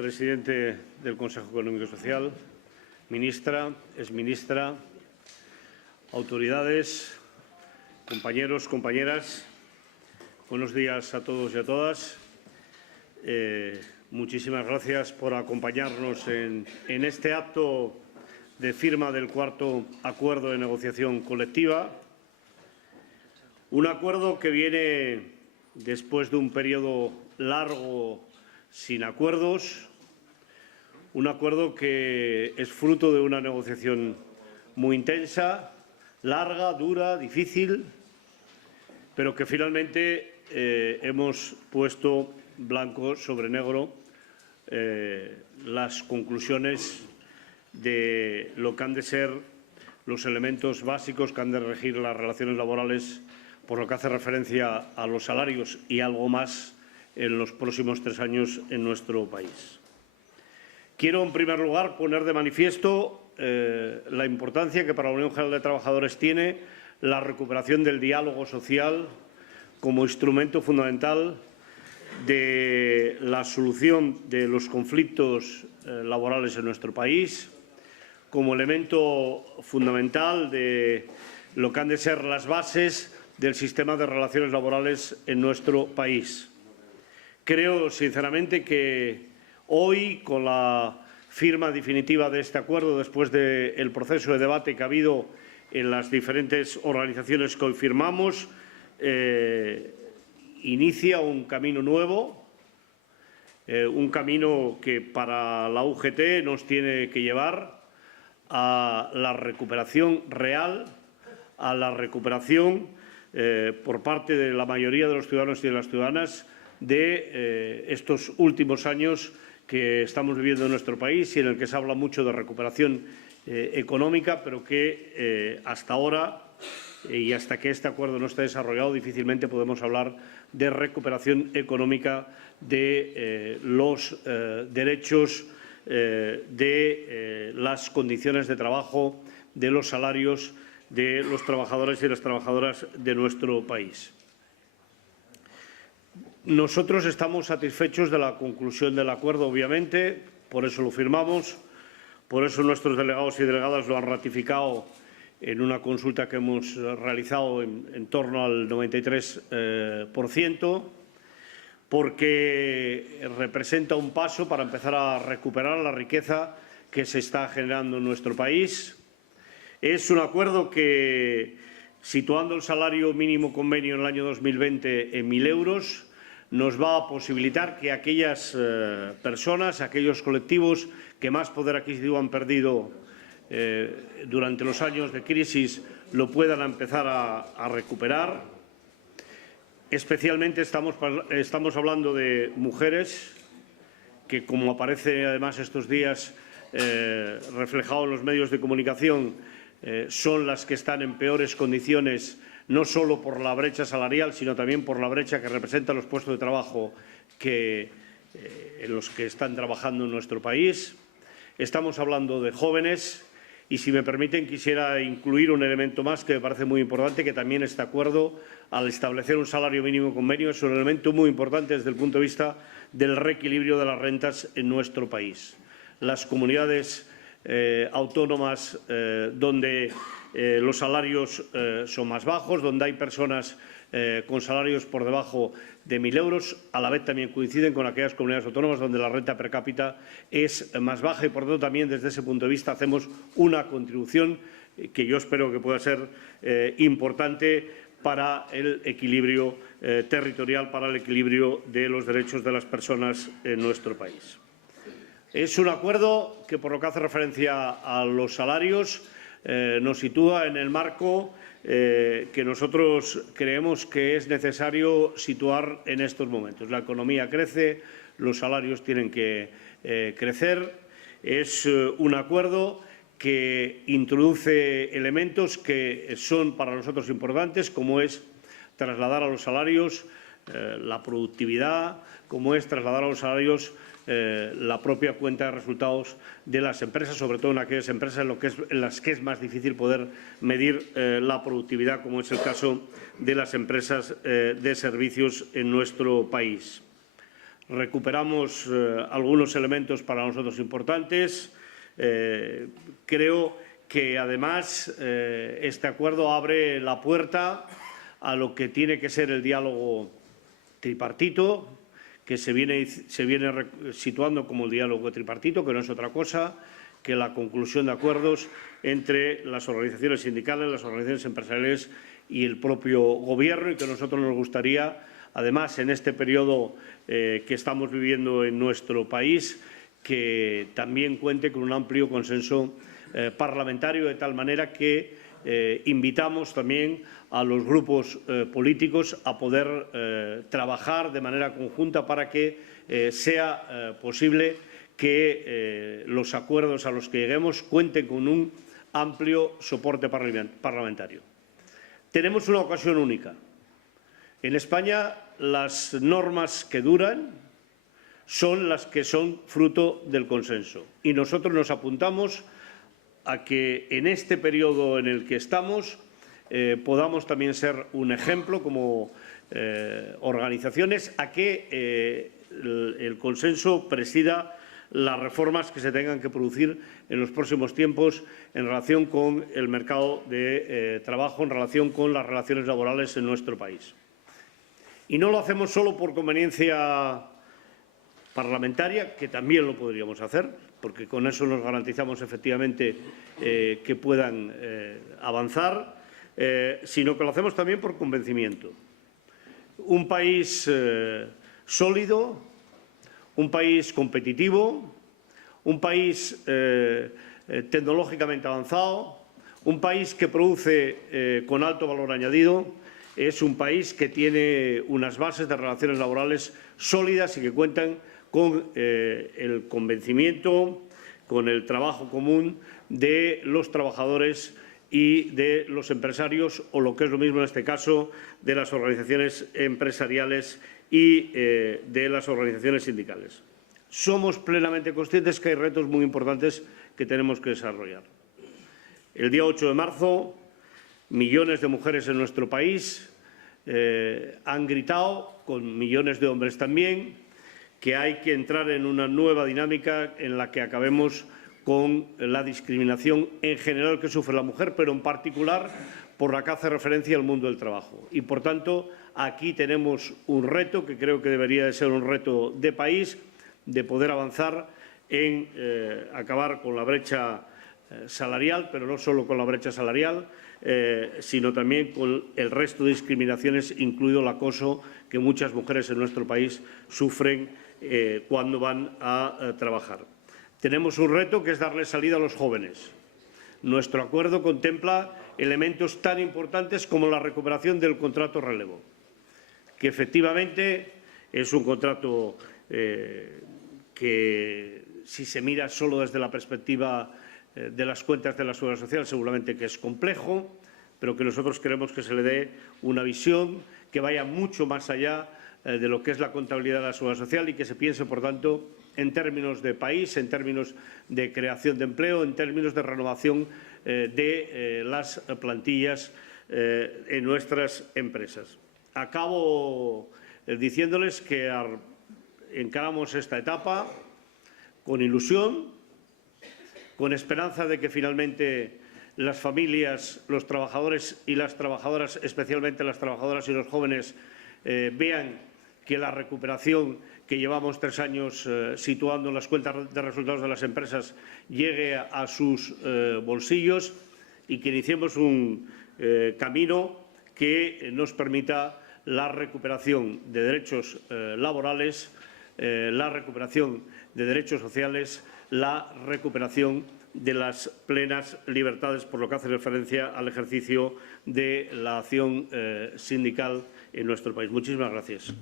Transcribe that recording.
presidente del Consejo Económico y Social, ministra, exministra, autoridades, compañeros, compañeras, buenos días a todos y a todas. Muchísimas gracias por acompañarnos en este acto de firma del cuarto acuerdo de negociación colectiva. Un acuerdo que viene después de un periodo largo sin acuerdos, un acuerdo que es fruto de una negociación muy intensa, larga, dura, difícil, pero que finalmente hemos puesto blanco sobre negro las conclusiones de lo que han de ser los elementos básicos que han de regir las relaciones laborales por lo que hace referencia a los salarios y algo más en los próximos 3 años en nuestro país. Quiero, en primer lugar, poner de manifiesto la importancia que para la Unión General de Trabajadores tiene la recuperación del diálogo social como instrumento fundamental de la solución de los conflictos laborales en nuestro país, como elemento fundamental de lo que han de ser las bases del sistema de relaciones laborales en nuestro país. Creo, sinceramente, que hoy, con la firma definitiva de este acuerdo, después del proceso de debate que ha habido en las diferentes organizaciones que hoy firmamos, inicia un camino nuevo, un camino que para la UGT nos tiene que llevar a la recuperación real, a la recuperación por parte de la mayoría de los ciudadanos y de las ciudadanas de estos últimos años que estamos viviendo en nuestro país y en el que se habla mucho de recuperación económica, pero que hasta ahora y hasta que este acuerdo no esté desarrollado difícilmente podemos hablar de recuperación económica de los derechos, de las condiciones de trabajo, de los salarios de los trabajadores y las trabajadoras de nuestro país. Nosotros estamos satisfechos de la conclusión del acuerdo, obviamente, por eso lo firmamos, por eso nuestros delegados y delegadas lo han ratificado en una consulta que hemos realizado en torno al 93%, porque representa un paso para empezar a recuperar la riqueza que se está generando en nuestro país. Es un acuerdo que, situando el salario mínimo convenio en el año 2020 en 1.000 euros, nos va a posibilitar que aquellas personas, aquellos colectivos que más poder adquisitivo han perdido durante los años de crisis, lo puedan empezar a recuperar. Especialmente estamos hablando de mujeres que, como aparece además estos días reflejado en los medios de comunicación, son las que están en peores condiciones, no solo por la brecha salarial, sino también por la brecha que representan los puestos de trabajo en los que están trabajando en nuestro país. Estamos hablando de jóvenes y, si me permiten, quisiera incluir un elemento más que me parece muy importante, que también este acuerdo, al establecer un salario mínimo convenio, es un elemento muy importante desde el punto de vista del reequilibrio de las rentas en nuestro país. Las comunidades autónomas donde los salarios son más bajos, donde hay personas con salarios por debajo de 1.000 euros, a la vez también coinciden con aquellas comunidades autónomas donde la renta per cápita es más baja y, por tanto, también desde ese punto de vista hacemos una contribución que yo espero que pueda ser importante para el equilibrio territorial, para el equilibrio de los derechos de las personas en nuestro país. Es un acuerdo que, por lo que hace referencia a los salarios, nos sitúa en el marco que nosotros creemos que es necesario situar en estos momentos. La economía crece, los salarios tienen que crecer. Es un acuerdo que introduce elementos que son para nosotros importantes, como es trasladar a los salarios la productividad, como es trasladar a los salarios la propia cuenta de resultados de las empresas, sobre todo en aquellas empresas en las que es más difícil poder medir la productividad, como es el caso de las empresas de servicios en nuestro país. recuperamos algunos elementos para nosotros importantes. Creo que, además, este acuerdo abre la puerta a lo que tiene que ser el diálogo tripartito, que se viene situando como el diálogo tripartito, que no es otra cosa que la conclusión de acuerdos entre las organizaciones sindicales, las organizaciones empresariales y el propio Gobierno, y que a nosotros nos gustaría, además, en este periodo que estamos viviendo en nuestro país, que también cuente con un amplio consenso parlamentario, de tal manera que invitamos también a los grupos políticos a poder trabajar de manera conjunta para que sea posible que los acuerdos a los que lleguemos cuenten con un amplio soporte parlamentario. Tenemos una ocasión única. En España, las normas que duran son las que son fruto del consenso, y nosotros nos apuntamos a que en este periodo en el que estamos podamos también ser un ejemplo como organizaciones, a que el consenso presida las reformas que se tengan que producir en los próximos tiempos en relación con el mercado de trabajo, en relación con las relaciones laborales en nuestro país. Y no lo hacemos solo por conveniencia parlamentaria, que también lo podríamos hacer, porque con eso nos garantizamos efectivamente que puedan avanzar, sino que lo hacemos también por convencimiento. Un país sólido, un país competitivo, un país tecnológicamente avanzado, un país que produce con alto valor añadido, es un país que tiene unas bases de relaciones laborales sólidas y que cuentan con el convencimiento, con el trabajo común de los trabajadores y de los empresarios, o lo que es lo mismo en este caso, de las organizaciones empresariales y de las organizaciones sindicales. Somos plenamente conscientes que hay retos muy importantes que tenemos que desarrollar. El día 8 de marzo, millones de mujeres en nuestro país han gritado, con millones de hombres también, que hay que entrar en una nueva dinámica en la que acabemos con la discriminación en general que sufre la mujer, pero en particular por la que hace referencia al mundo del trabajo. Y, por tanto, aquí tenemos un reto que creo que debería de ser un reto de país, de poder avanzar en acabar con la brecha salarial, pero no solo con la brecha salarial, sino también con el resto de discriminaciones, incluido el acoso que muchas mujeres en nuestro país sufren cuando van a trabajar. Tenemos un reto que es darle salida a los jóvenes. Nuestro acuerdo contempla elementos tan importantes como la recuperación del contrato relevo, que efectivamente es un contrato que, si se mira solo desde la perspectiva de las cuentas de la Seguridad Social, seguramente que es complejo, pero que nosotros queremos que se le dé una visión que vaya mucho más allá de lo que es la contabilidad de la Seguridad Social y que se piense, por tanto, en términos de país, en términos de creación de empleo, en términos de renovación de las plantillas en nuestras empresas. Acabo diciéndoles que encaramos esta etapa con ilusión, con esperanza de que finalmente las familias, los trabajadores y las trabajadoras, especialmente las trabajadoras y los jóvenes, vean que la recuperación que llevamos 3 años situando en las cuentas de resultados de las empresas llegue a sus bolsillos y que iniciemos un camino que nos permita la recuperación de derechos laborales, la recuperación de derechos sociales, la recuperación de las plenas libertades, por lo que hace referencia al ejercicio de la acción sindical en nuestro país. Muchísimas gracias.